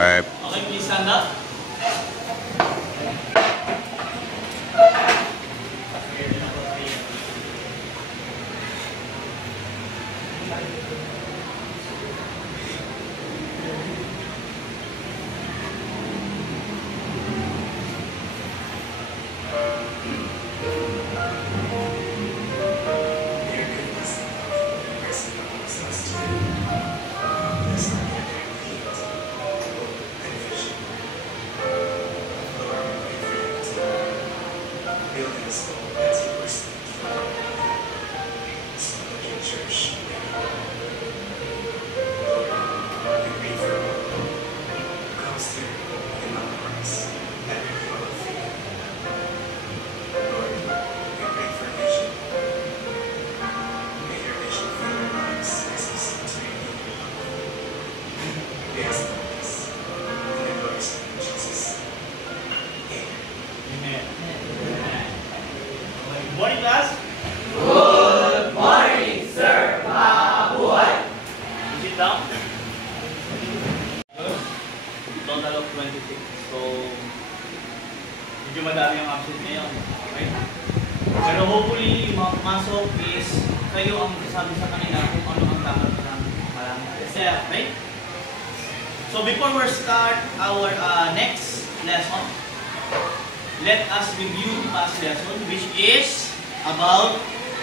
Bye. Okay, please stand up. Morning, class. Good morning, sir. Mabuhay. Sit down. Total of 26. So, medyo madami ang absent ngayon. Okay? Pero hopefully, yung mga pumasok is kayo ang sabi sa kanila kung ano ang dapat ng malaman. Okay? So, before we start our next lesson, let us review past lesson, which is about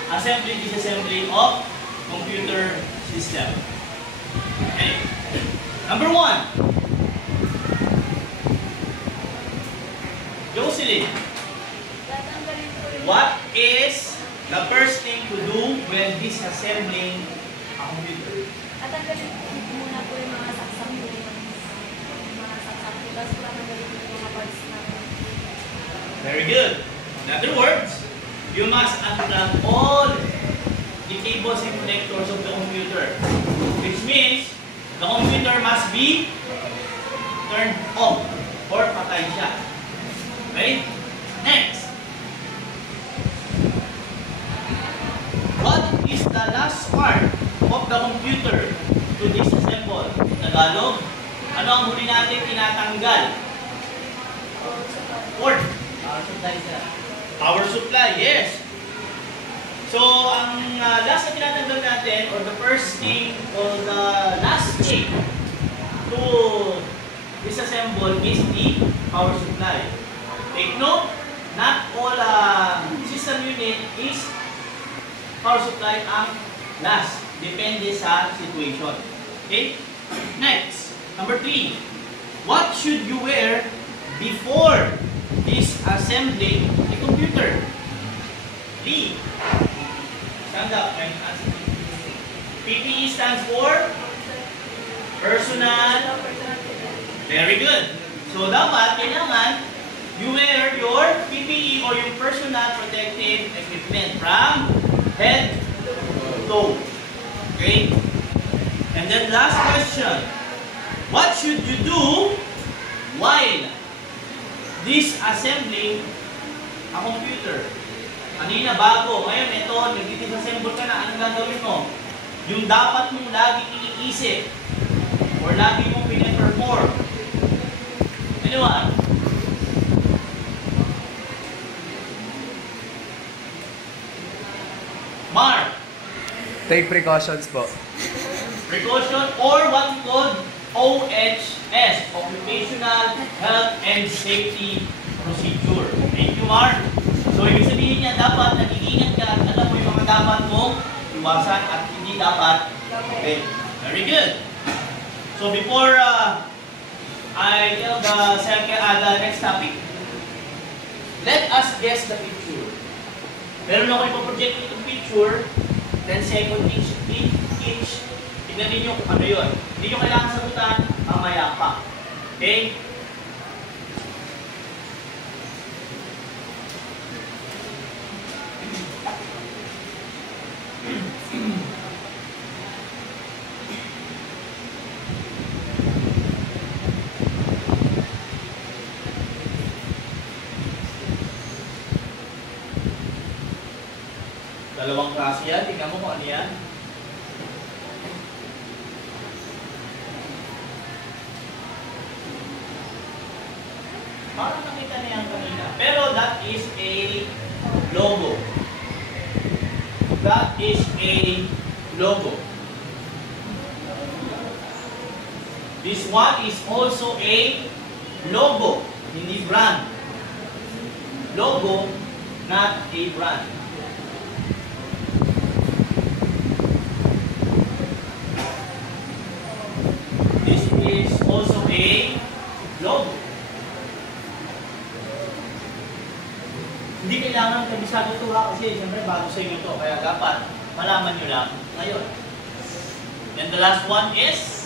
assembly, disassembly of computer system. Okay. Number 1. Jocelyn, what is the first thing to do when disassembling a computer? Tatanggalin ko muna po yung mga saksak po. Tapos tatanggalin ko yung mga parts na. Very good. In other words, you must unplug all the cables and connectors of the computer, which means the computer must be turned off or patay siya. Okay? Next. What is the last part of the computer to disassemble? Tagalog, ano ang huli natin tinatanggal? Port. Power supply, yes. So, ang last na tinatanggal natin, or the first thing, or the last thing to disassemble is the power supply. Take note, not all system unit is power supply ang last. Depende sa situation. Okay? Next, number 3. What should you wear before disassembling a computer? 3. Stand up. PPE stands for personal. Very good. So, dapat, kailangan, you wear your PPE or your personal protective equipment from head to toe. Okay? And then last question. What should you do while disassembling a computer? Kanina bago, ngayon ito, nag-disassemble ka na, anong gagawin mo? Yung dapat mong laging iniisip or lagi mong pinaperform. Anyone? Mark. Take precautions po. Precaution or what we call OHS, Occupational Health and Safety Procedure. Thank you, Mark. So, ibig sabihin niya, dapat nag-iingat ka at alam mo yung mga dapat mong iwasan at hindi dapat. Okay, very good. So, before I tell the next topic, let us guess the picture. Meron ako ipoproject itong picture, 10 seconds each. Tignan ninyo kung ano yun. Hindi nyo kailangan sagutan, mamaya pa. Okay? Dalawang klase yan. Tingnan mo kung ano yan. Parang nakita niya kanina. Pero that is a logo. That is a logo. This one is also a logo, hindi brand. Logo, not a brand. This is also a logo. Hindi kailangan kabisado ito ha, kasi siyempre bago sa inyo ito, kaya dapat malaman nyo lang ngayon. Then the last one is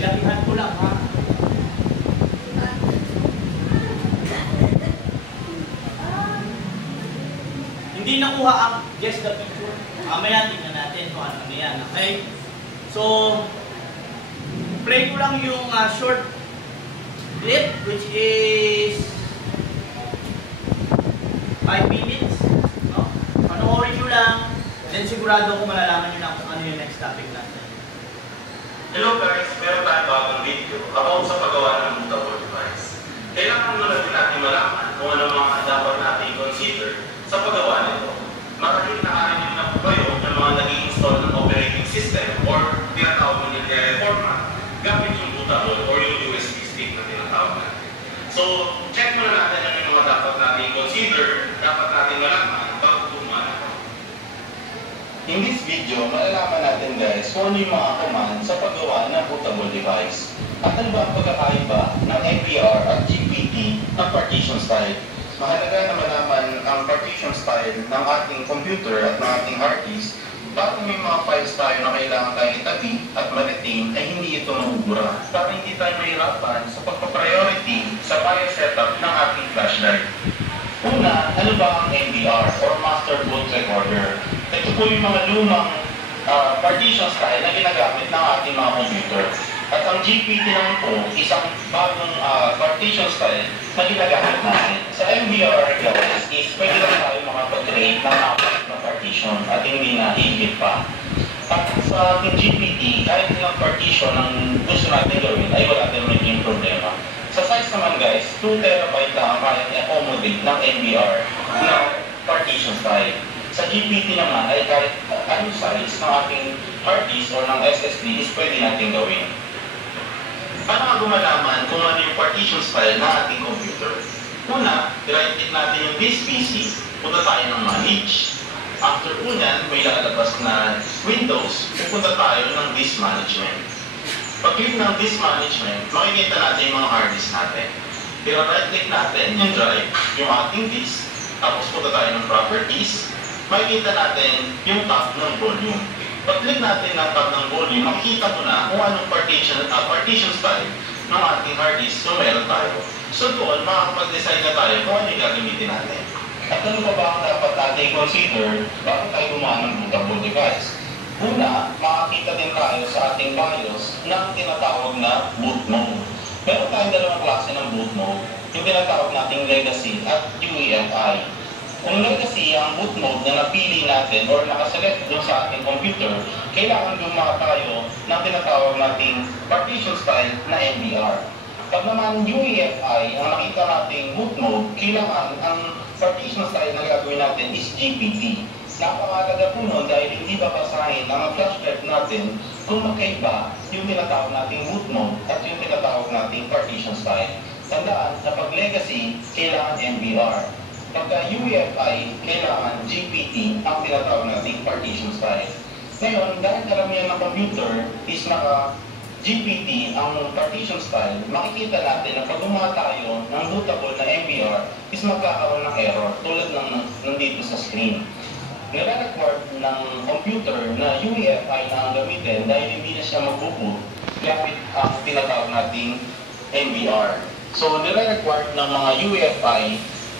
nilakihan ko lang ha. Hindi nakuha ang just the picture. Mamaya tingnan natin kung ano yan. Okay? So, play ko lang yung short clip which is 5 minutes. No? Panoorin nyo lang. Then sigurado ko malalaman nyo na kung ano yung next topic natin. Hello guys, meron tayong bagong video about sa paggawa ng bootable device. Kailangan muna din natin malaman kung ano mga dapat natin i-consider sa paggawa nito. Marami nakarinig na po kayo ng mga nag-i-install ng operating system or tinatawag mo nire-reformat gamit yung bootable or yung USB stick na tinatawag natin. So, check muna natin yung mga dapat natin i-consider, dapat natin malaman bago gumawa nito. In this video, malalaman natin guys kung ano yung mga command sa paggawa ng bootable device. At ano ba ang pagkakaiba ng MBR at GPT ng partition style? Mahalaga na malaman ang partition style ng ating computer at ng ating hard disk para may mga files tayo na kailangan tayong itabi at ma-retain ay hindi ito mabubura para hindi tayo mahirapan sa pagpapriority sa BIOS setup ng ating flash drive. Una, ano ba ang MBR or Master Boot Recorder? Ito po yung mga lumang partition style na ginagamit ng ating mga computer. At ang GPT naman po, isang bagong partition style na ginagamit natin. Sa MBR guys, is pwede lang tayo makapag-create ng apat na partition at hindi na higit pa. At sa ating GPT, kahit ilang partition ang gusto natin gawin, ay wala din maging problema. Sa size naman guys, 2 TB lang ang kaya i-accommodate ng MBR na partition style. Sa GPT naman ay kahit anong size ng ating hard disk or ng SSD is pwede natin gawin. Paano nga gumalaman kung ano yung partition style ng ating computer? Una, i-right-click natin yung this PC, punta tayo ng Manage. After po yan, may lalabas na Windows, pupunta tayo ng Disk Management. Pag-click ng Disk Management, makikita natin yung mga hard disk natin. I-right-click natin yung drive, yung ating disk, tapos punta tayo ng Properties, makikita natin yung tab ng volume. Pag-click natin ng tab ng volume, makikita mo na kung anong partition style ng ating hard disk yung meron tayo. So doon, makakapag-design na tayo kung ano yung gagamitin natin. At ano pa ba ang dapat natin i-consider bago tayo gumawa ng bootable device? Una, makakita din tayo sa ating BIOS ng tinatawag na boot mode. Meron tayong dalawang klase ng boot mode, yung tinatawag nating legacy at UEFI. Kung legacy ang boot mode na napili natin or nakaselect doon sa ating computer, kailangan gumawa tayo ng tinatawag nating partition style na MBR. Pag naman UEFI, ang nakita nating boot mode, kailangan ang partition style na gagawin natin is GPT. Napakalaga po nun dahil hindi babasahin ang flash drive natin kung magkaiba yung tinatawag nating boot mode at yung tinatawag nating partition style. Tandaan, sa pag-legacy, kailangan MBR. Pagka UEFI, kailangan GPT ang tinatawag nating partition style. Ngayon, dahil karamihan ng computer is naka-GPT ang partition style, makikita natin na pag gumawa tayo ng bootable na MBR is magkakaroon ng error tulad ng nandito sa screen. Nire-record ng computer na UEFI na ang gamitin dahil hindi na siya mag-boot gamit ang tinatawag nating MBR. So, nire-record ng mga UEFI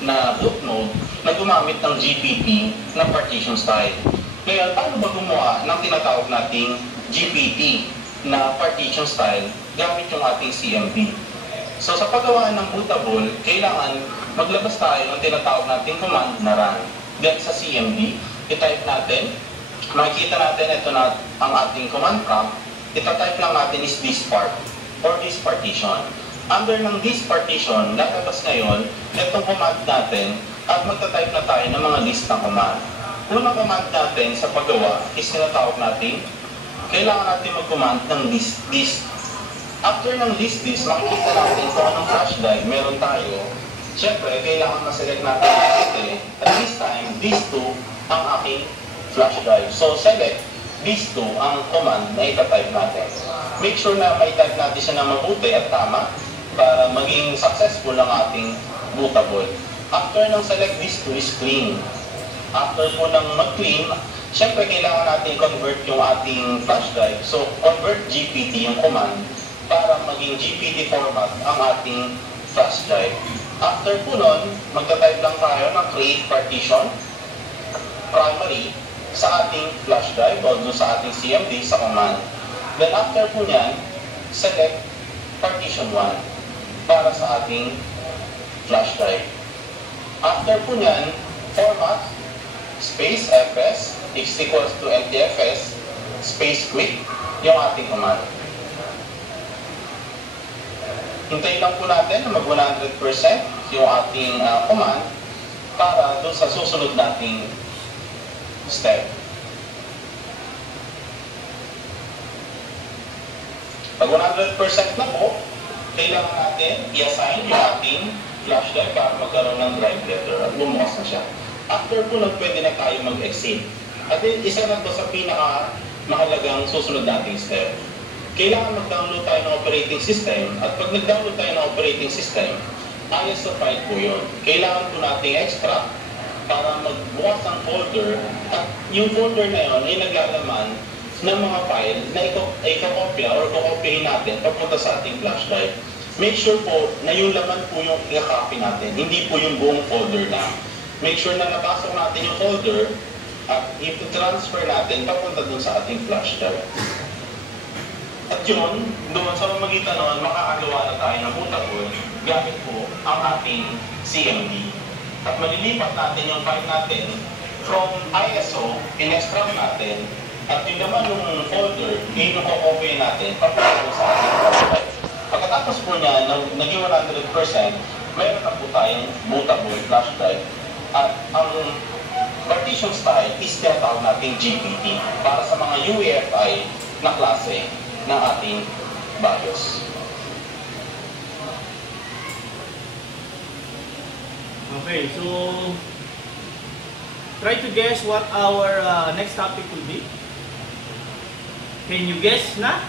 na boot mode na gumamit ng GPT na partition style. Kaya paano ba gumawa ng tinatawag nating GPT na partition style gamit yung ating CMP? So sa paggawa ng bootable, kailangan maglabas tayo ng tinatawag nating command na run. Then sa CMP, i-type natin, makikita natin ito na ang ating command prompt, ita-type lang natin is this part or this partition. Under ng list partition, lalabas ngayon itong command natin at magta-type na tayo ng mga list ng command. Unang command natin sa paggawa is sinatawag natin, kailangan natin mag-command ng list. After ng list, makikita natin kung anong flash drive meron tayo. Siyempre, kailangan ma-select natin ito. At this time, these two ang aking flash drive. So, select these two ang command na ita-type natin. Make sure na ma-type natin siya na mabuti at tama para maging successful ang ating bootable. After ng select these two is clean. After po ng mag-clean, siyempre kailangan natin convert yung ating flash drive. So, convert GPT yung command para maging GPT format ang ating flash drive. After po nun, magta-type lang tayo ng create partition primary sa ating flash drive o doon sa ating CMD sa command. Then after po nyan, select partition 1 para sa ating flash drive. After po nyan, format space fs is equals to ntfs space quick yung ating command. Hintayin lang po natin na mag 100% yung ating command para doon sa susunod nating step. Pag 100% na po, kailangan natin i-assign yung ating flash drive para magkaroon ng drive letter at bumukas na siya. After po pwede na tayo mag-exit. At then, isa na to sa pinaka-mahalagang susunod nating step. Kailangan mag-download tayo ng operating system at pag nag-download tayo ng operating system, ayos sa file po yun. Kailangan po nating extract para magbukas ng folder at yung folder na yun ay naglalaman ng mga file na ikakopya or kukopyahin natin papunta sa ating flash drive. Make sure po na yung laman po yung i-copy natin, hindi po yung buong folder na. Make sure na napasok natin yung folder at i-transfer natin papunta dun sa ating flash drive. At yun, doon sa pamagitan noon, makakagawa na tayo ng bootable gamit po ang ating CMD. At malilipat natin yung file natin from ISO, in-extract natin, at yung naman yung folder, i-copy natin papunta sa ating flash drive. Pagkatapos po niya, naging 100%, mayroon na po tayong bootable flash drive. At ang partition style is tinatawag nating GPT para sa mga UEFI na klase ng ating BIOS. Okay, so try to guess what our next topic will be. Can you guess na?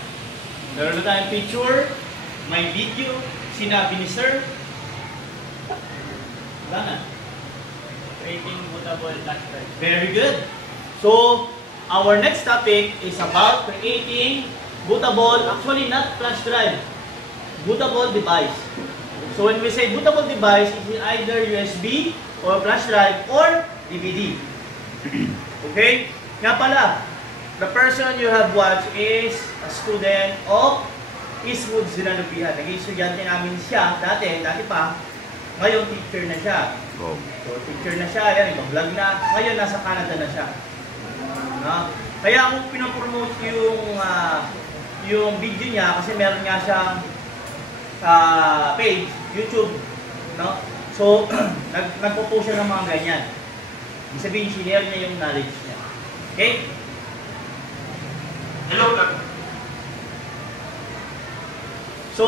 Meron na tayong picture, may video, sinabi ni Sir. Wala na. Creating bootable flash drive. Very good. So, our next topic is about creating bootable, actually not flash drive, bootable device. So when we say bootable device, it is either USB or flash drive or DVD. Okay? Nga pala, the person you have watched is a student of Eastwood Sinalupihan. Naging estudyante namin siya dati pa. Ngayon teacher na siya. So teacher na siya, yan, nag-vlog na. Ngayon nasa Canada na siya. No? Kaya kung pinopromote yung video niya, kasi meron nga siyang page, YouTube, no? So, nagpo-post siya ng mga ganyan. Ibig sabihin, share niya yung knowledge niya. Okay? Hello, So,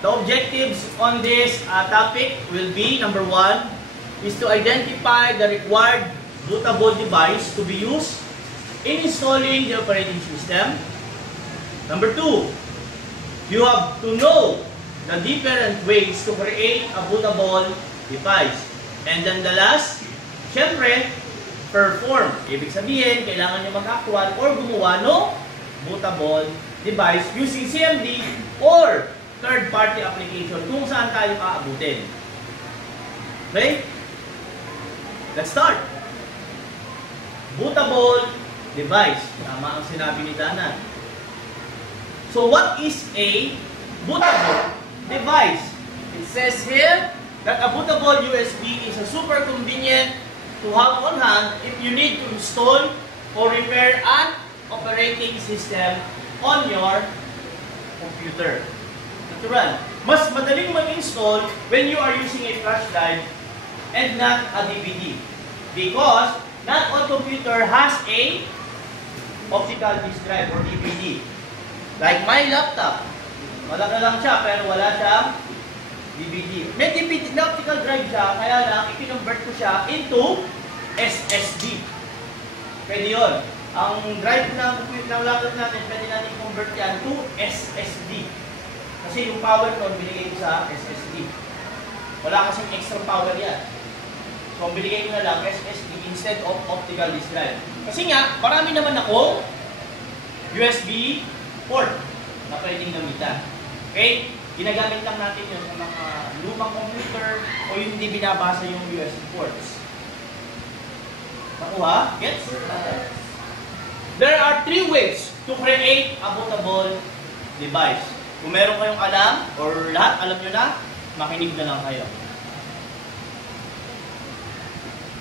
the objectives on this topic will be, number 1, is to identify the required bootable device to be used in installing the operating system. Number 2, you have to know the different ways to create a bootable device. And then the last, syempre, perform. Ibig sabihin, kailangan nyo mag-actual or gumawa ng bootable device using CMD or third-party application kung saan tayo aabutin. Okay? Let's start. Bootable device. Tama ang sinabi ni Dana. So what is a bootable device? It says here that a bootable USB is a super convenient to have on hand if you need to install or repair an operating system on your computer. Natural. mas madaling mag-install when you are using a flash drive and not a DVD. Because not all computer has a optical disk drive or DVD. Like my laptop, malaki lang siya pero wala siyang DVD. May DVD, may optical drive siya, kaya lang i-convert ko siya into SSD. Pwede yun. Ang drive ng laptop natin, pwede natin convert yan to SSD. Kasi yung power nun, binigay ko sa SSD. Wala kasing extra power yan. So, binigay ko na lang SSD instead of optical disk drive. Kasi nga, marami naman akong USB port na pwedeng gamitan. Okay? Ginagamit lang natin yun sa mga lumang computer o yung hindi binabasa yung USB ports. Nakuha? Gets? There are 3 ways to create a bootable device. Kung meron kayong alam, or lahat alam nyo na, makinig na lang kayo.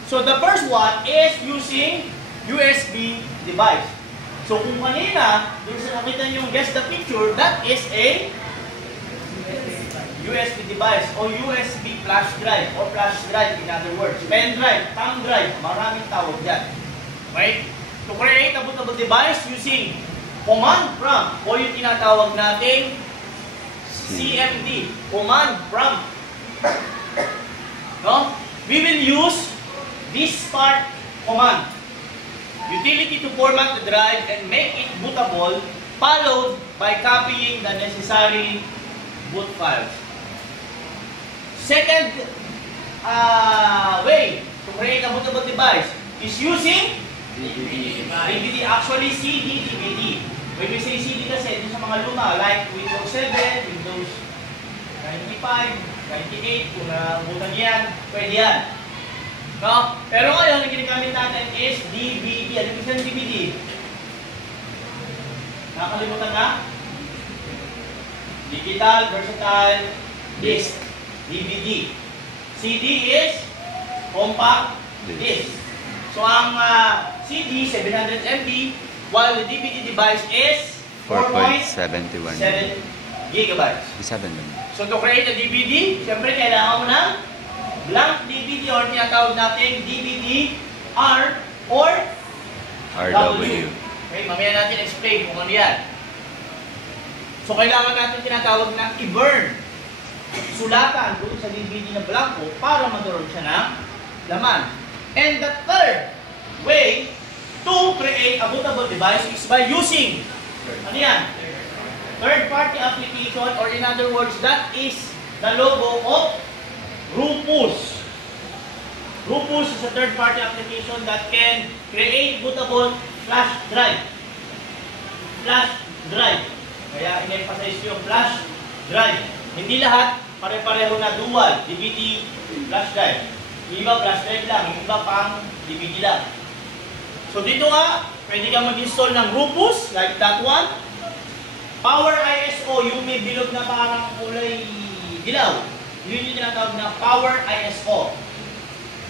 So the first one is using USB device. So kung kanina, doon sa nakita nyo yung guess the picture, that is a USB device o USB flash drive or flash drive in other words. Pen drive, thumb drive, maraming tawag dyan. Right? To create a bootable device using command prompt o yung tinatawag nating CMD, command prompt. No? We will use this part command. Utility to format the drive and make it bootable, followed by copying the necessary boot files. Second way to create a bootable device is using DVD. Actually, CD, DVD. When we say CD kasi, dito sa mga luma, like Windows 7, Windows 95, 98, kung nabutan yan, pwede yan. No? Pero ngayon, ang ginagamit natin is DVD. Ano yung DVD? Nakakalimutan na? Digital Versatile Disc. DVD. CD is compact disc. So ang CD 700 MB while the DVD device is 4.71 gigabytes. 7 So to create a DVD, siyempre kailangan mo ng blank DVD or tinatawag natin DVD-R or RW. Okay, mamaya natin explain kung ano yan. So kailangan natin tinatawag na i-burn. Sulatan doon sa DVD na blanco para magkaroon siya ng laman. And the third way to create a bootable device is by using ano yan? Third-party application, or in other words, that is the logo of Rufus. Rufus is a third-party application that can create bootable flash drive. Flash drive. Kaya in-emphasize yung flash drive. Hindi lahat pare-pareho na dual, DVD, flash drive. Yung iba flash drive lang, yung iba pang DVD lang. So dito nga, pwede kang mag-install ng Rufus, like that one. Power ISO, yung may bilog na parang kulay dilaw. Yun yung tinatawag na Power ISO.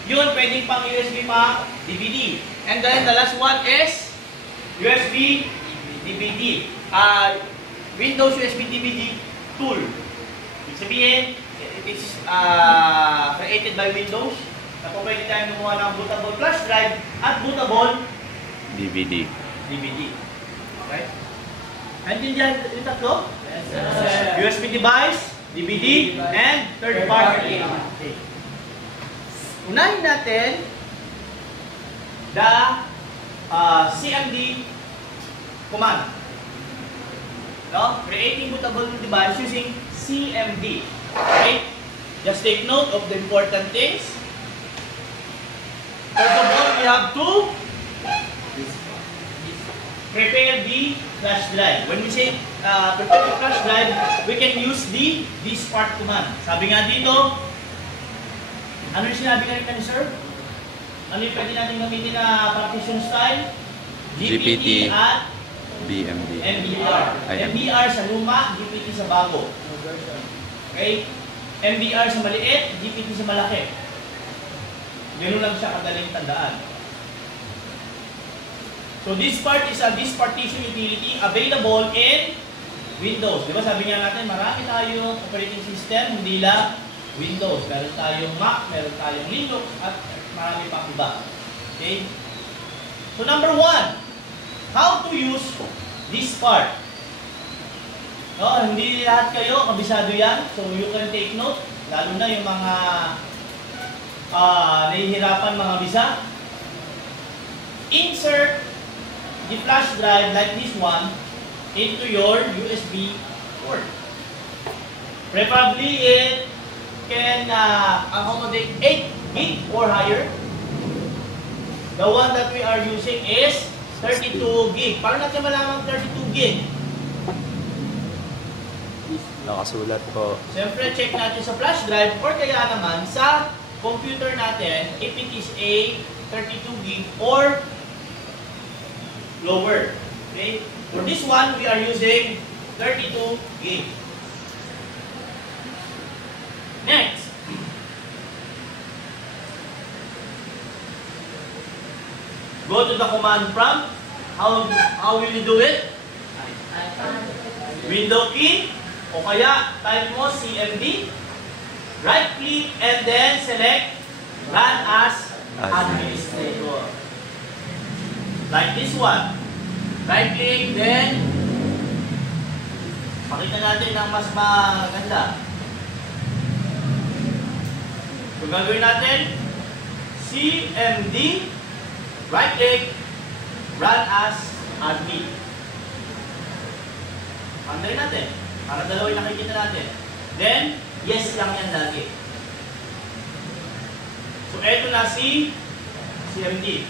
Yun, pwedeng pang USB pa, DVD. And then the last one is USB DVD. Windows USB DVD tool. Ibig sabihin, it is created by Windows. Na po pwede tayong gumawa ng bootable flash drive at bootable DVD. Okay? Naintindihan yung tatlo? Yes, sir. USB device, DVD, and third party. Okay. Unahin natin the CMD command. No? Creating bootable device using CMD. Okay? Just take note of the important things. First of all, we have to prepare the flash drive. When we say prepare the flash drive, we can use this part command. Sabi nga dito, ano yung sinabi kanina ni sir? Ano yung pwede natin gamitin na partition style? GPT at BMD. MBR. MBR sa luma, GPT sa bago. Okay? MBR sa maliit, GPT sa malaki. Ganun lang siya kadaling tandaan. So this part is a disk partition utility available in Windows. Di ba sabi nga natin, marami tayong operating system, hindi lang Windows. Meron tayong Mac, meron tayong Linux, at marami pang iba. Okay? So number 1, how to use this part. No, hindi lahat kayo kabisado yan. So you can take note, lalo na yung mga nahihirapan mga bisa. Insert the flash drive like this one into your USB port. Preferably it can accommodate 8 gig or higher. The one that we are using is 32 gig. Para natin malaman 32 gig. Nakasulat po. Siyempre, check natin sa flash drive or kaya naman sa computer natin if it is a 32 gig or lower. Okay? For this one, we are using 32 gig. Next. Go to the command prompt. How will you do it? Window key. O kaya, type mo CMD. Right click and then select Run as Administrator. Like this one. Right click, then pakita natin ng mas maganda. So gagawin natin CMD, right click, Run as Admin. Pandarin natin para dalawa yung nakikita natin. Then yes lang yan lagi. So eto na si CMD.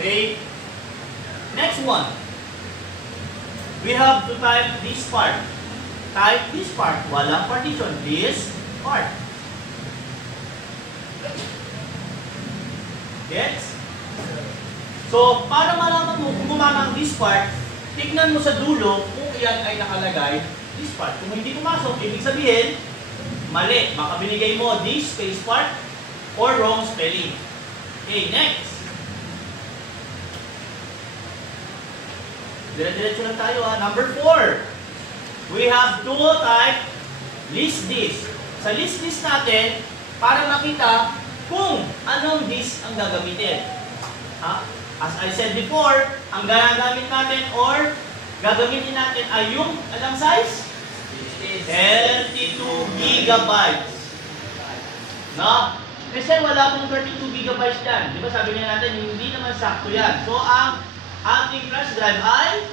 Okay. Next one. We have to type this part. Type this part. Walang partition. This part. Yes? So, para malaman mo kung gumana ang this part, tignan mo sa dulo kung iyan ay nakalagay this part. Kung hindi pumasok, ibig sabihin, mali. Baka binigay mo this space part or wrong spelling. Okay, next. Dire-diretso lang tayo ha. Number 4. We have to type list this. Sa list this natin, para makita kung anong this ang gagamitin. Ha? As I said before, ang ginagamit natin or gagamitin natin ay yung anong size? 32 gigabytes. No? Kasi wala pong 32 gigabytes dyan. Di ba sabi nga natin, hindi naman sakto yan. So, ang ating flash drive ay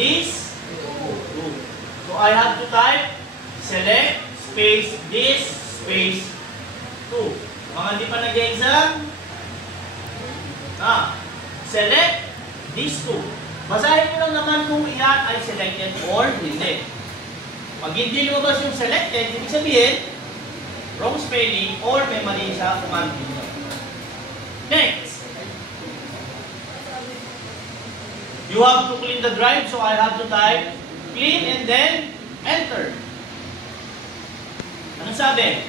this 2. So I have to type select space this space 2. Mga hindi pa nag-exam, select this 2. Basahin mo lang naman kung iyan ay selected or hindi. Pag hindi lumabas yung selected, ibig sabihin wrong spelling or may mali sa command window. Next. You have to clean the drive, so I have to type clean and then enter. Anong sabi?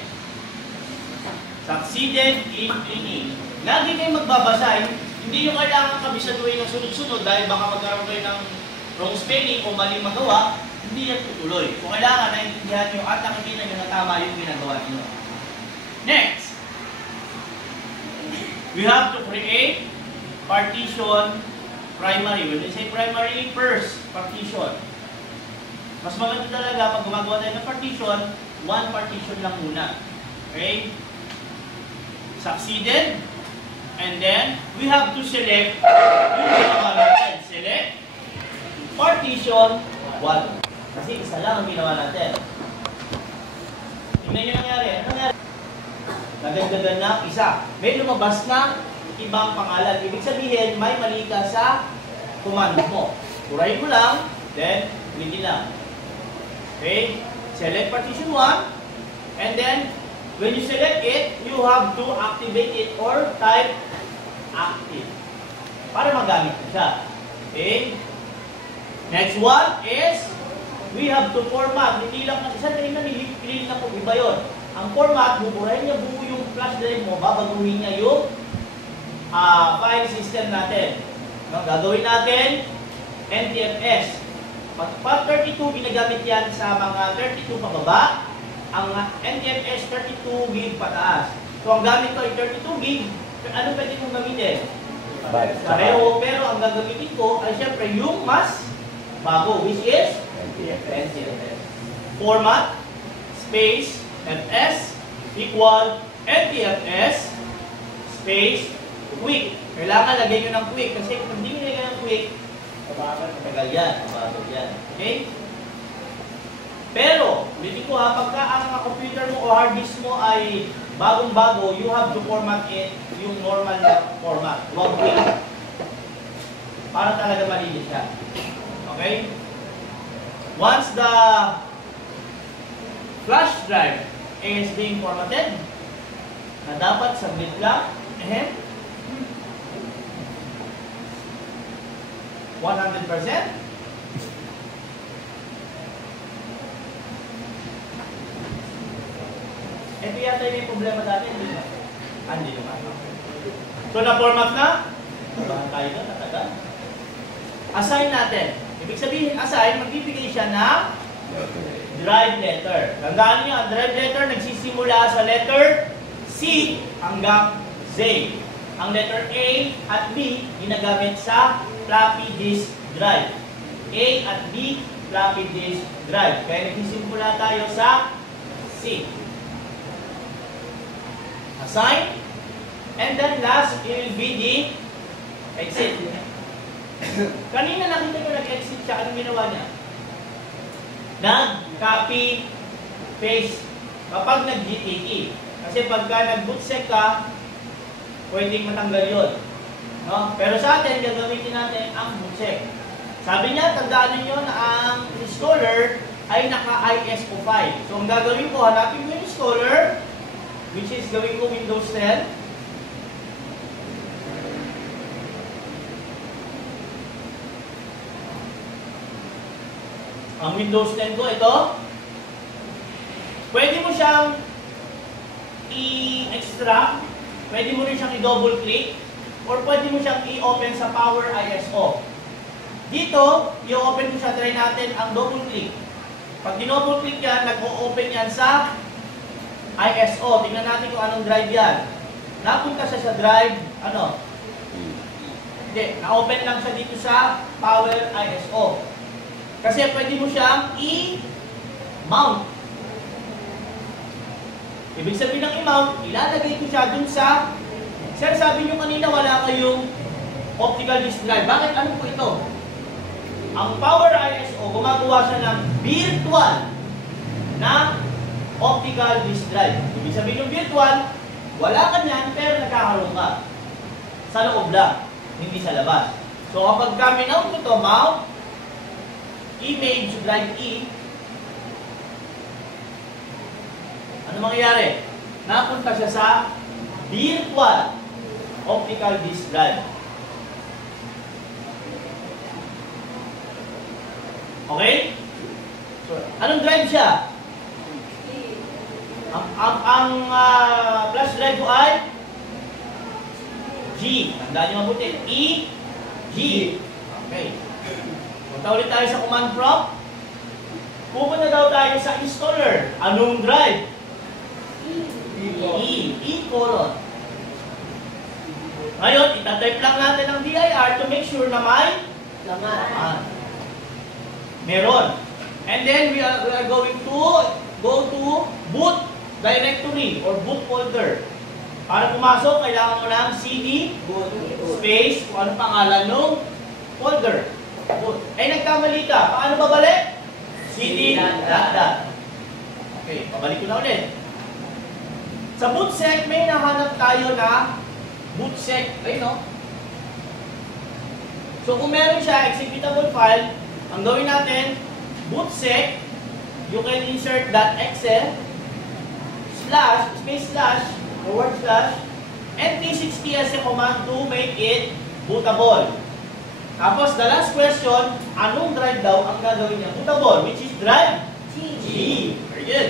Succeeded in cleaning. Lagi kayo magbabasa, hindi nyo kailangan kabisaduhin ng sunod-sunod dahil baka magkaroon kayo ng wrong spelling o maling magawa, hindi yan tutuloy. So kailangan naintindihan nyo at nakikita nyo na tama yung ginagawa nyo. Next, we have to create partition primary. When we say primary, first partition. Mas maganda talaga pag gumagawa tayo ng partition, one partition lang muna. Okay? Succeeded. And then, we have to select yung ginawa natin. Select partition 1. Kasi isa lang ang ginawa natin. Tingnan nyo nangyari. Ano nangyari? Nagagdagan na isa. May lumabas na ibang pangalan. Ibig sabihin, may mali ka sa command mo. Purahin mo lang, then ulitin lang. Okay? Select partition 1, and then, when you select it, you have to activate it or type active para magamit mo siya. Okay? Next one is, we have to format. Hindi lang kasi sa na nililin na kung iba yun. Ang format, buburahin niya buo yung flash drive mo, babaguhin niya yung file system natin. No, gagawin natin NTFS. Pag 32, ginagamit yan sa mga 32 pababa. Ang NTFS 32 gig pataas. So ang gamit ko ay 32 gig. Ano pwede kong gamitin? Pareho, pero ang gagamitin ko ay syempre yung mas bago, which is NTFS. Format, space, FS, equal, NTFS, space, quick. Kailangan lagay nyo ng quick kasi kung hindi nyo lagay ng quick, matagal yan, mabagal yan. Okay? Pero, ulitin ko ha, pagka ang computer mo o hard disk mo ay bagong-bago, you have to format it yung normal na format. Huwag quick. Para talaga malinis siya. Okay? Once the flash drive is being formatted, na dapat submit lang, 100%. Ito yata yung problema dati, hindi na. Hindi naman. So, na-format na. Tabahan tayo doon, natagal. Assign natin. Ibig sabihin, assign, magbibigay siya ng drive letter. Tandaan niyo, ang drive letter nagsisimula sa letter C hanggang Z. Ang letter A at B, ginagamit sa floppy disk drive. A at B, floppy disk drive. Kaya nagsisimula tayo sa C. Assign. And then last, it will be the exit. Kanina nakita ko nag-exit siya. Anong ginawa niya? Nag-copy, paste. Kapag nag-GTK. Kasi pagka nag-bootset ka, pwedeng matanggal yun. No? Pero sa atin, gagamitin natin ang bootset. Sabi niya, tandaan niyo na ang installer ay naka-ISO file. So, ang gagawin ko, hanapin ko yung installer, which is gawin ko Windows 10. Ang Windows 10 ko, ito. Pwede mo siyang i-extract, pwede mo rin siyang i-double click, or pwede mo siyang i-open sa Power ISO. Dito, i-open ko siya, try natin ang double click. Pag di-double click yan, nag-o-open yan sa ISO. Tingnan natin kung anong drive yan. Napunta siya sa drive, ano? Hindi, na-open lang siya dito sa Power ISO. Kasi pwede mo siyang i-mount. Ibig sabihin ng i-mount, ilalagay ko siya dun sa... Sir, sabi nyo kanina wala kayong optical disk drive. Bakit? Ano po ito? Ang Power ISO, gumagawa siya ng virtual na optical disk drive. Ibig sabihin yung virtual, wala ka niyan, pero nagkakaroon ka. Sa loob lang, hindi sa labas. So kapag kami mount ko to, mount, image, drive E, ano mangyayari? Napunta siya sa virtual optical disk drive. Okay? So, anong drive siya? Ang flash drive ko ay G. Tandaan niyo mabuti. E, G. Okay. Punta ulit tayo sa command prompt. Pupunta daw tayo sa installer. Anong drive? E colon. Ngayon, itatype lang natin ang dir to make sure na may laman. Meron. And then, we are going to go to boot directory or boot folder. Para pumasok, kailangan mo ng cd, space, kung ano pangalan ng folder. Boot. Ay, nagkamali ka. Paano babalik? cd, dot. Okay, pabalik ko na ulit. Sa bootsec, may nahanap tayo na bootsec. Ayun, no? So, kung meron siya, executable file, ang gawin natin, bootsec, you can insert .exe, slash, space slash, forward slash, and T60 as a command to make it bootable. Tapos, the last question, anong drive daw ang gagawin niya bootable? Which is drive G. Very good.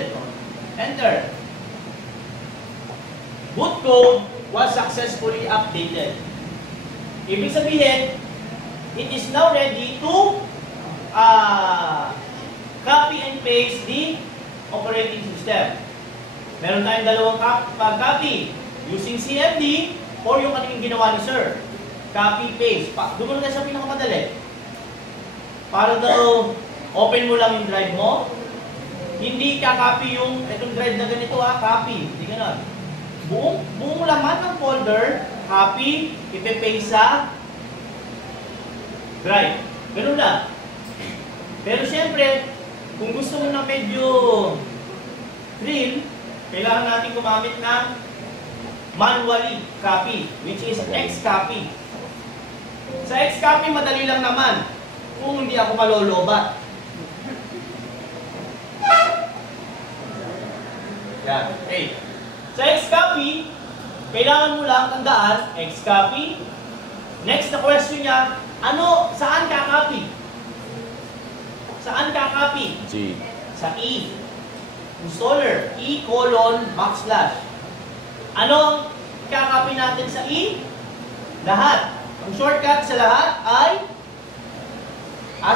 Enter. Boot code was successfully updated. Ibig sabihin, it is now ready to copy and paste the operating system. Meron tayong dalawang pag-copy using CMD or yung kanina ginawa ni Sir. Copy, paste. Doon na sa pinakamadali. Para daw, open mo lang yung drive mo. Hindi ka-copy yung, itong drive na ganito copy. Hindi ganon. Buong laman ng folder, copy, ipe-paste sa drive. Ganun lang. Pero syempre, kung gusto mo na medyo thrill, kailangan natin gumamit ng manually copy, which is Xcopy. Sa Xcopy, madali lang naman kung hindi ako malolobat. Yan. Okay. Sa Xcopy, kailangan mo lang tandaan, Xcopy. Next na question niya, saan ka copy? Saan ka copy? G. Sa E. Installer. E:\\. Ano ang kakopy natin sa E? Lahat. Ang shortcut sa lahat ay *.*.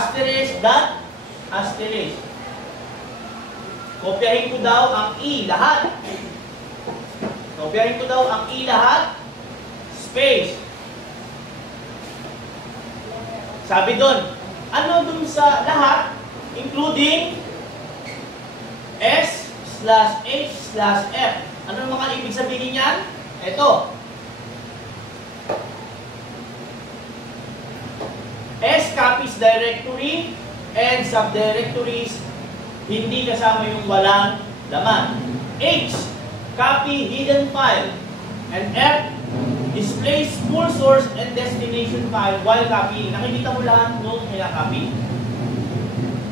Kopyahin ko daw ang E lahat. Kopyahin ko daw ang E lahat. Space. Sabi doon, ano dun sa lahat? Including S/H/F. Ano ang mga ibig sabihin niyan? Ito. S copies directory and subdirectories, hindi kasama yung walang laman. H, copy hidden file. And F, displays full source and destination file while copying. Nakikita mo lahat nung kinakopy.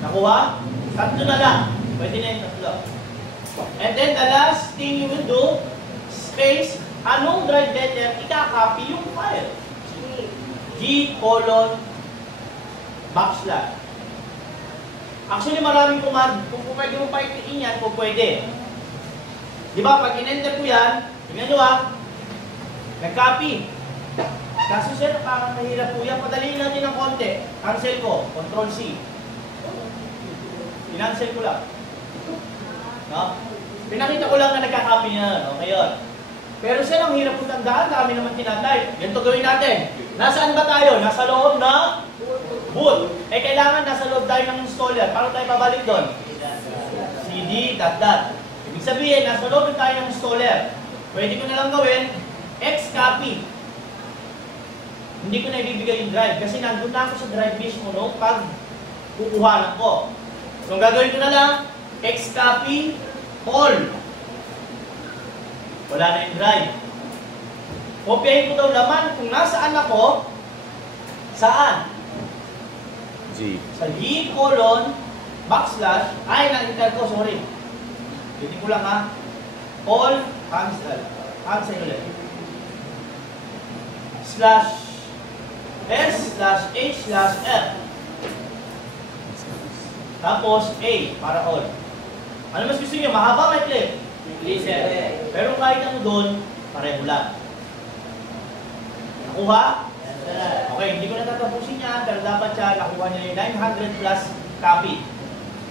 Nakuha? Tatlo na lang. Pwede na yung tatlo. And then the last thing you will do, space, anong drive letter, ika-copy yung file. G:\\. Actually, maraming command. Kung pwede mo pa itiin yan, kung pwede. Di ba, pag in-enter ko yan, tingnan nyo nag-copy. Kaso sir, parang mahirap po yan. Padaliin natin ng konti. Cancel ko. Ctrl+C. Cancel ko lang. No? Pinakita ko lang na nagka-copy niya. Okay yun. Pero sir, ang hirap kong tandaan. Dami naman tinatype. Ganito gawin natin. Nasaan ba tayo? Nasa loob ng boot. Kailangan nasa loob tayo ng installer. Paano tayo pabalik doon? CD, .. Ibig sabihin, nasa loob tayo ng installer. Pwede ko na lang gawin Xcopy. Hindi ko na ibibigay yung drive kasi nandun na ako sa drive mismo pag kukuhanan ko. So, ang gagawin ko na lang, Xcopy all. Wala na yung drive. Kopyahin ko daw laman kung nasaan ako, saan? G. Sa G:\\, na-enter ko, sorry. Hindi ko lang all, cancel ulit. /S/H/F. Tapos A, para all. Ano mas gusto niyo? Mahaba, may clip? Please, pero kahit ano doon, pareho lang. Nakuha? Okay, hindi ko na tatapusin yan, pero dapat siya nakuha niya yung 900 plus copy.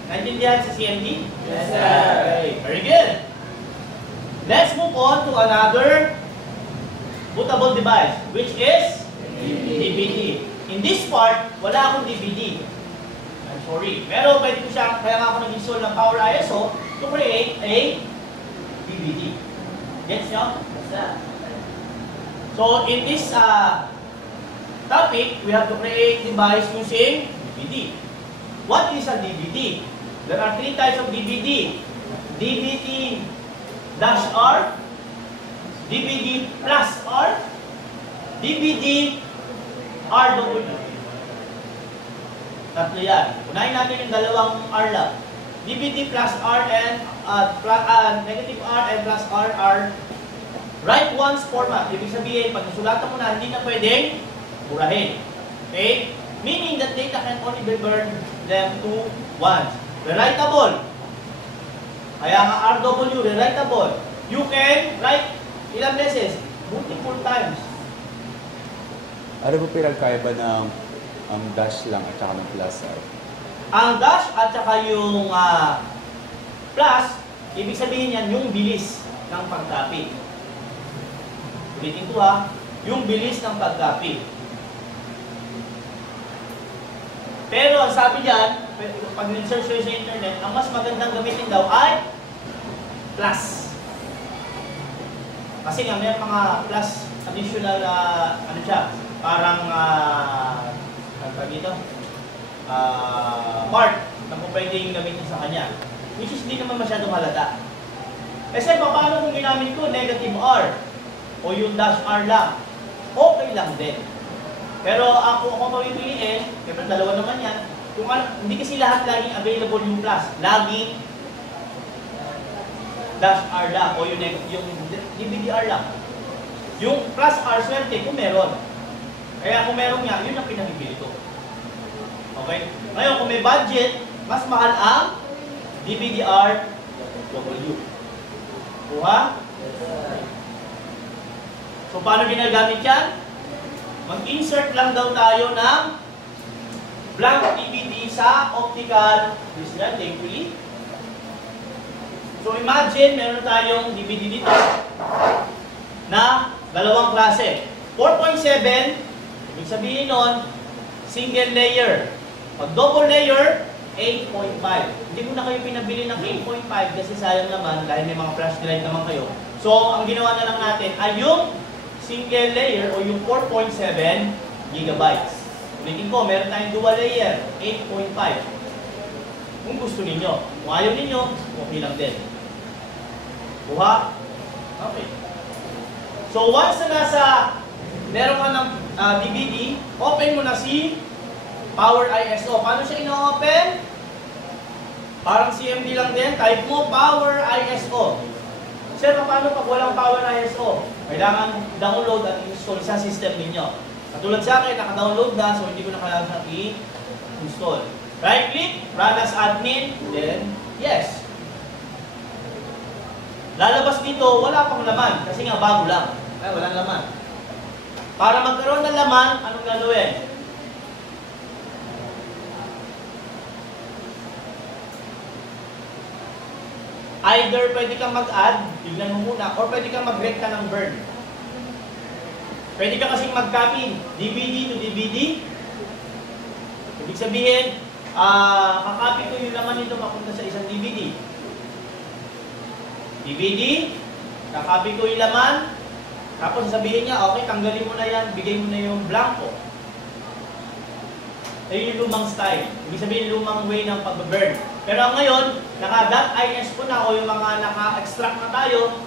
Naintindihan sa CMD? Yes, sir. Okay, very good. Let's move on to another bootable device, which is DVD. In this part, wala akong DVD. I'm sorry. Pero pwede ko siya, kaya nga ako nag-install ng Power ISO to create a DVD. Gets nyo? Yes, sir. So, in this topic, we have to create device using DVD. What is a DVD? There are 3 types of DVD. DVD-R, DVD+R, DVD-RW. Tatlo yan. Unahin natin yung dalawang R lang. DVD+R and negative R and plus R are write once format. Ibig sabihin, pag nasulatan mo na, hindi na pwedeng burahin. Okay? Meaning that data can only be burned them to once. Rewritable. Kaya nga RW, rewritable. You can write ilang beses? Multiple times. Ano po pinagkaiba ng dash lang at saka ng plus? Ang dash at saka yung plus, ibig sabihin yan yung bilis ng pag-copy. Ulitin ko ha, yung bilis ng pag-copy. Pero ang sabi dyan, pag nag-search kayo sa internet, ang mas magandang gamitin daw ay plus. Kasi nga may mga plus additional ano siya, parang dito, part na kung pwedeng gamitin sa kanya. Which is hindi naman masyadong halata. Kasi paano kung ginamit ko negative R o yung dash R lang? Okay lang din. Pero ako pamipiliin, siyempre dalawa naman yan, kung hindi kasi lahat laging available yung plus. Laging dash R lang o yung DVDR lang. Yung plus R, swerte kung meron. Kaya kung meron nga, yun ang pinapipili ko. Okay? Ngayon, kung may budget, mas mahal ang DVDR W. Kuha? So, paano ginagamit yan? Mag-insert lang daw tayo ng blank DVD sa optical disc, thankfully. So, imagine, meron tayong DVD dito na dalawang klase. 4.7, ibig sabihin nun, single layer. Pag double layer, 8.5. Hindi mo na kayo pinabili ng 8.5 kasi sayang naman dahil may mga flash drive naman kayo. So, ang ginawa na lang natin ay yung single layer o yung 4.7 gigabytes. Ulitin ko, meron tayong dual layer, 8.5. Kung gusto ninyo. Kung ayaw ninyo, okay lang din. Kuha? Okay. So, once na nasa meron ka ng DVD, open mo na si Power ISO. Paano siya ino-open? Parang CMD lang din. Type mo Power ISO. Sir, paano pag walang Power ISO? Kailangan download at install sa system ninyo. Katulad sa akin, naka-download na, so hindi ko na kailangan i-install. Right-click, run as admin, then yes. Lalabas dito, wala pang laman, kasi nga bago lang. Ay, walang laman. Para magkaroon ng laman, anong gagawin? Either pwede kang mag-add, tignan mo muna, or pwede kang mag-rekta ng burn. Pwede ka kasing mag-copy DVD to DVD. Ibig sabihin, kakopy ko yung laman nito papunta sa isang DVD. DVD, kakopy ko yung laman, tapos sabihin niya, okay, tanggalin mo na yan, bigay mo na yung blanco. Ayun yung lumang style. Ibig sabihin, lumang way ng pag-burn. Pero ngayon, naka.is ko na o yung mga naka-extract na tayo,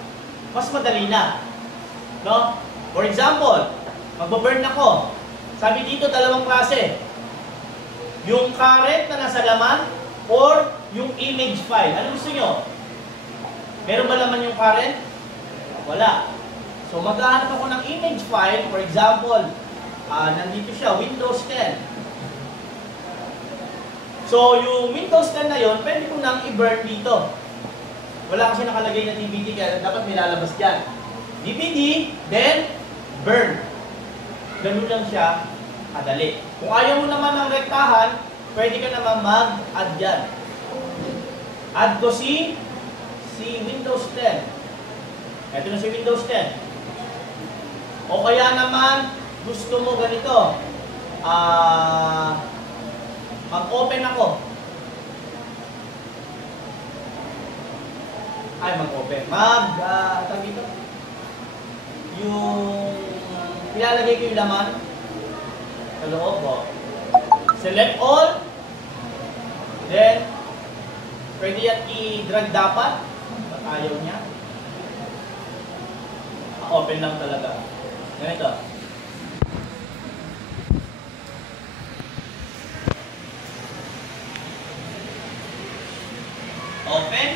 mas madali na. No? For example, mag-burn ako. Sabi dito, dalawang klase. Yung current na nasa laman or yung image file. Ano gusto nyo? Meron ba laman yung current? Wala. So, maghahanap ako ng image file. For example, nandito siya, Windows 10. So, yung Windows 10 na yun, pwede ko nang i-burn dito. Wala kasi nakalagay na DVD, kaya dapat may lalabas dyan. DVD, then burn. Ganun lang siya kadali. Kung ayaw mo naman ng rektahan, pwede ka naman mag-add dyan. Add ko si Windows 10. Ito na si Windows 10. O kaya naman, gusto mo ganito. Mag-open ako. Ay, mag-open. Tawag dito. Yung ilalagay ko yung laman sa loob ko. Select all. Then, pwede yan i-drag dapat. Ba't ayaw niya? Open lang talaga. Ganito. Open.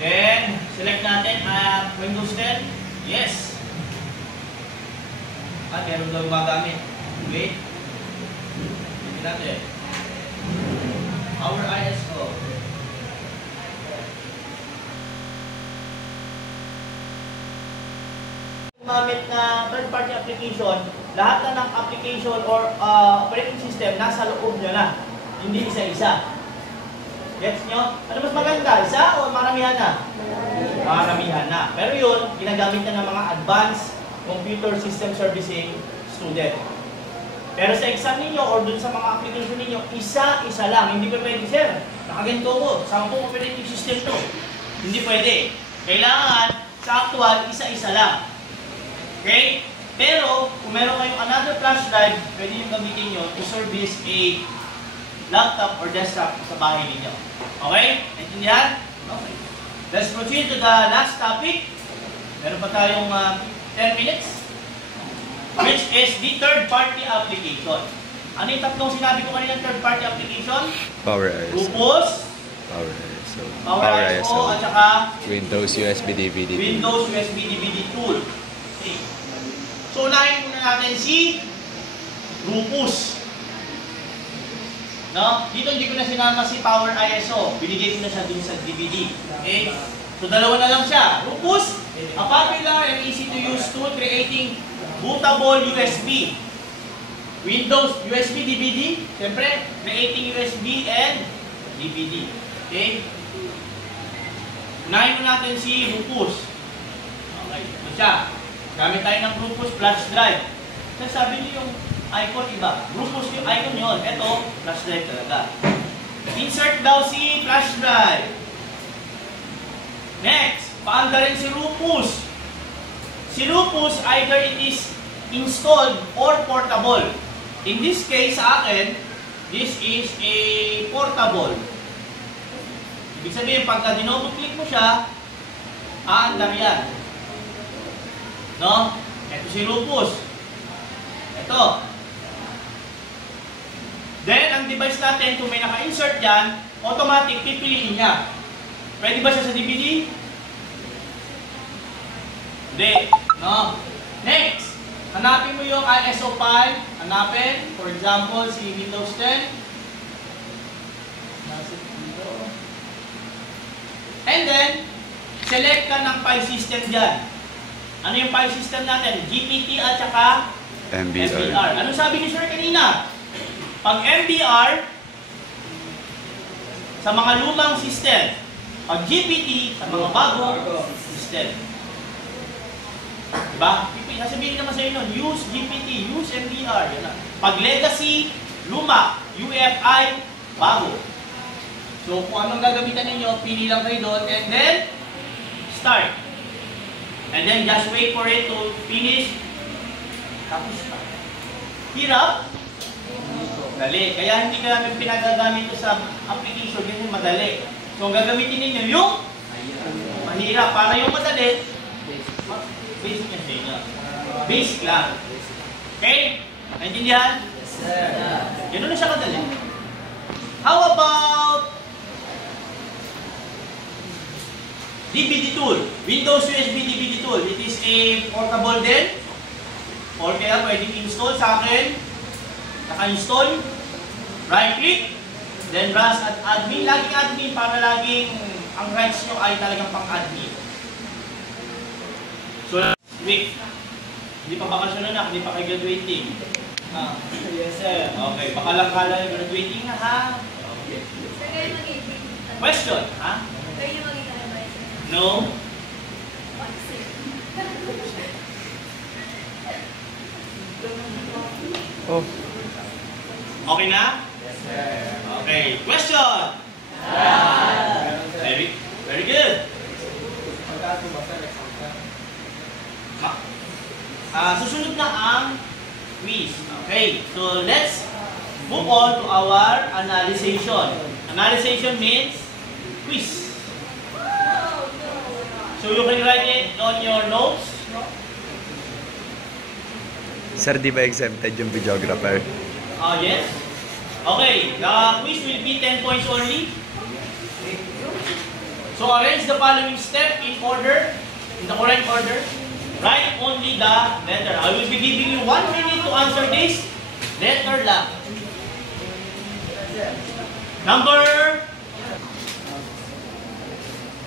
Then, select natin Windows 10. Yes. Meron daw gumagamit. Wait. Hindi natin. Power ISO. gamit na third-party application, lahat na ng application or operating system nasa loob nyo na. Hindi isa-isa. Gets nyo? Ano mas maganda? Isa o maramihan na? Maramihan na. Pero yun, ginagamit na ng mga advanced computer system servicing student. Pero sa exam ninyo or dun sa mga application ninyo, isa-isa lang. Hindi pa pwede, sir. Nakaganto ko. 10 operating system to. Hindi pwede. Kailangan, sa actual, isa-isa lang. Okay? Pero, kung meron kayong another flash drive, pwede yung gamitin nyo to service a laptop or desktop sa bahay ninyo. Okay? Naintindihan? Okay. Let's proceed to the last topic. Meron pa tayong 10 minutes. Which is the third-party application. Ano yung tatlong sinabi ko kanina third-party application? Power ISO. Rufus, Power ISO. Power ISO, at saka Windows USB DVD. Windows USB DVD tool. Okay. So, unahin muna natin si Rufus. No? Dito hindi ko na sinama si Power ISO. Binigay ko na siya dun sa DVD. Okay? So, dalawa na lang siya. Rufus, a popular and easy to use tool creating bootable USB. Windows USB DVD. Siyempre, creating USB and DVD. Okay? Unahin mo natin si Rufus. Okay, ito siya. Gamit tayo ng Rufus flash drive. Kasi sabi niyo yung icon iba. Rufus yung icon yun. Ito, flash drive talaga. Insert daw si flash drive. Next, paanda rin si Rufus. Si Rufus, either it is installed or portable. In this case, sa akin, this is a portable. Ibig sabihin, pagka dinouble-click mo siya, aandar yan. No? Ito si Rufus. Ito. Then, ang device natin, kung may naka-insert dyan, automatic, pipiliin niya. Pwede ba siya sa DVD? Hindi. No? Next. Hanapin mo yung ISO file. Hanapin. For example, si Windows 10. Nasa dito. And then, select ka ng file system dyan. Ano yung file system natin? GPT at saka MBR. Anong sabi ni Sir kanina? Pag MBR, sa mga lumang system. Pag GPT, sa mga bagong system. Diba? Sasabihin naman sa inyo, use GPT, use MBR. Yan na. Pag legacy, luma, UEFI, bago. So, kung anong gagamitan ninyo, pili lang kayo doon, and then, start. And then, just wait for it to finish. Tapos, start. Hirap? Dali. Kaya hindi ka namin pinagagamit ito sa application, yun yung madali. So, ang gagamitin ninyo, yung mahirap. Para yung madali, basic yan sa inyo. Basic lang. Okay? Naintindihan? Yes, sir. Ganun na siya kadali. How about DVD tool? Windows USB DVD tool. It is a portable din. Or kaya pwedeng install sa akin. Naka-install. Right click. Then browse at admin. Laging admin para laging ang rights nyo ay talagang pang-admin. So, week. Hindi pa bakasyon na, hindi pa kayo graduating. Yes, sir. Okay, baka lang kala yung graduating na, ha? Okay. Sir, kayo mag-ibig. Question, ha? Kayo yung mag-ibig. No? What, sir? Oh. Okay na? Yes, sir. Okay, question! Very good. Susunod na ang quiz. Okay, so let's move on to our analyzation. Analyzation means quiz. So you can write it on your notes. Sir, di ba exempted yung videographer? Yes. Okay, the quiz will be 10 points only. So arrange the following step in order, in the correct order. Write only the letter. I will be giving you 1 minute to answer this letter lang. Number.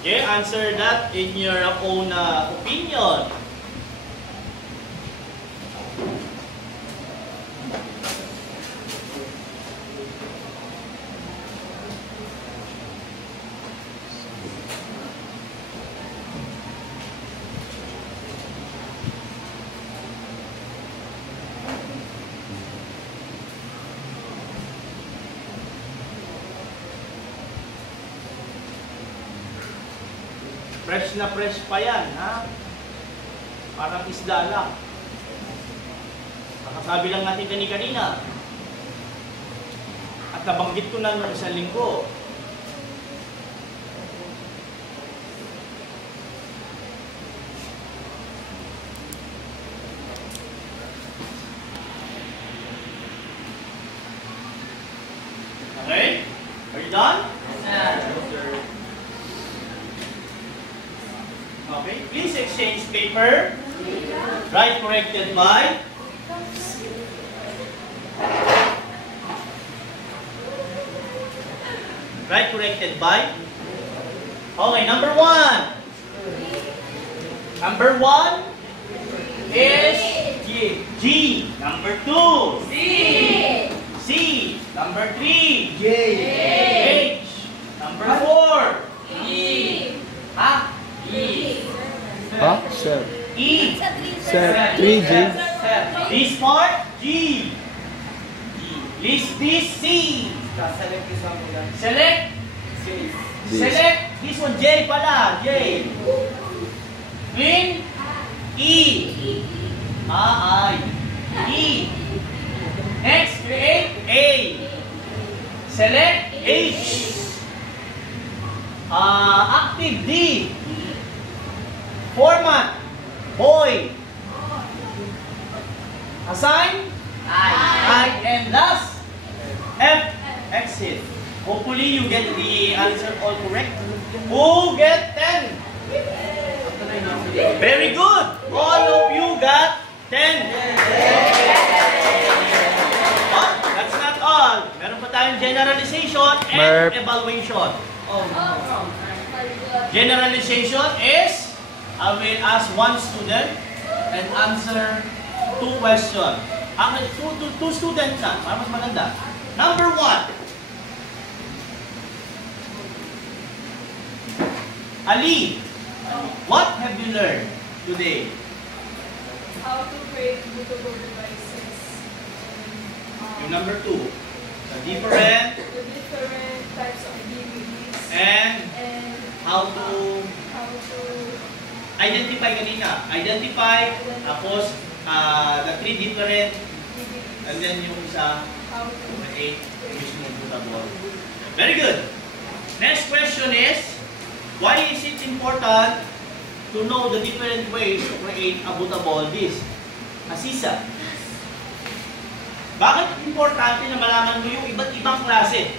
Okay, answer that in your own opinion. Fresh na fresh pa yan, ha? Parang isda lang. Nakasabi lang natin kanina. At nabanggit ko na noong isang linggo. Okay? Are you done? Okay, please exchange paper. Right corrected by. Right corrected by. Okay, number 1. Number 1 is G. Number 2. C. Number 3. H. Number 4. Ha? Huh? Sir. E. Sir, 3G. This part, G. This, C. Select. This. Select. This one, J pala. J. Green. E. I. E. Next, create A. Select H. Active D. Format. Boy. Assign. I. And last. F. Exit. Hopefully you get the answer all correct. Who get 10? Very good. All of you got 10. But that's not all. Meron pa tayong generalization and Merp. evaluation. Generalization is I will ask one student and answer 2 questions. Actually, two students na. Para mas maganda. Number 1. Ali, what have you learned today? How to create bootable devices. Yung number 2. The different The different types of DVDs. and And how to how to identify kanina. Identify, tapos the 3 different, DVDs. and then yung isa, How to create mismo bootable. Very good. Next question is, why is it important to know the different ways to create a bootable disk? Asisa, bakit importante na malaman mo yung iba't ibang klase?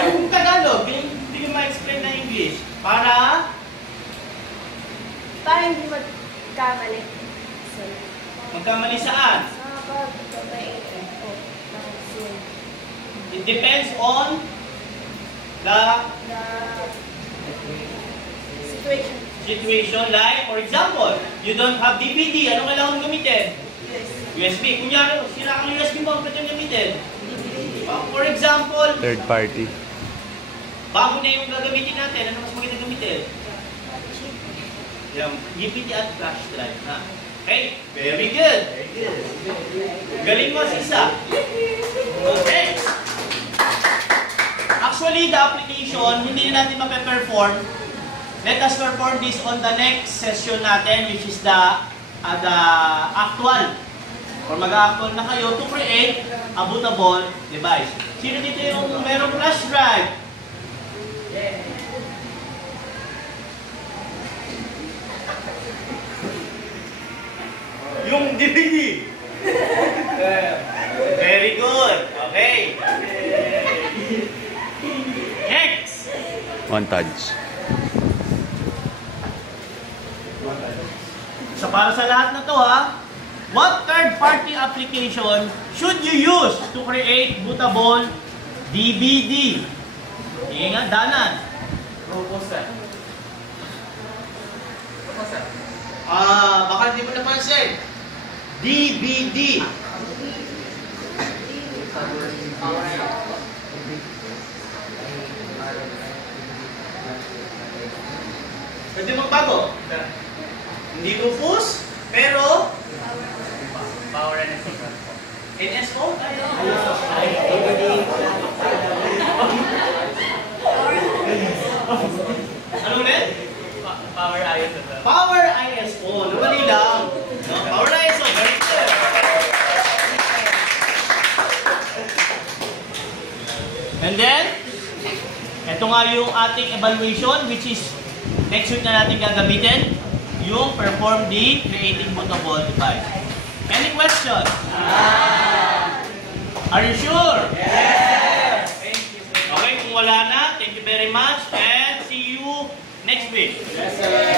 Yung Tagalog, hindi ko ma-explain na English. Para hindi magkamali. So, magkamali saan? It depends on the situation. situation. Like, for example, you don't have DVD. Anong kailangan mong gamitin? USB. Kunyari, sira ang USB mo, pwede yung gamitin. For example, Third party. bago na yung gagamitin natin, ano mas maganda gamitin? Yung DVD at flash drive. Ha? Okay, very good. Galing mo, Sisa. Okay. Actually, the application, hindi na natin mape-perform. Let us perform this on the next session natin, which is the actual. Or mag-actual na kayo to create a bootable device. Sino dito yung merong flash drive? Yung DVD. Very good. Okay. Next. One touch. So para sa lahat na to ha, what third-party application should you use to create bootable DVD? Ingat, Danan. Baka hindi mo napansin. DVD. Pwede magbago. Hindi Rufus, Pero, Power and NSO? Ano ulit? Power ion na Power ISO. Lumali lang. No? Power ISO. Very good. And then, ito nga yung ating evaluation, which is next week na natin gagamitin, yung perform the creating bootable device. Any question? Are you sure? Yes! Okay, kung wala na, thank you very much and see you next week. Yes, sir.